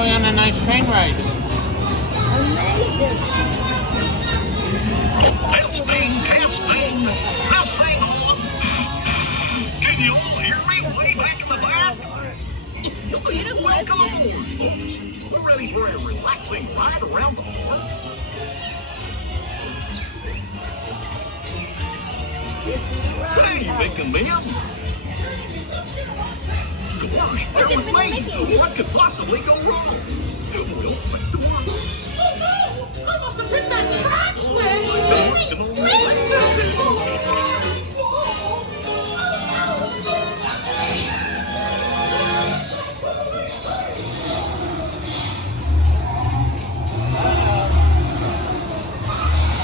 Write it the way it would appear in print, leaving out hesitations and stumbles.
going on a nice train ride. Amazing. Testing, testing. Nothing on. Can you all hear me way back in the back? Welcome aboard, folks. We're ready for a relaxing ride around the park. What are you thinking, ma'am? Gosh, there was me. What could possibly go wrong? Well, let's do it. I must have hit that track switch!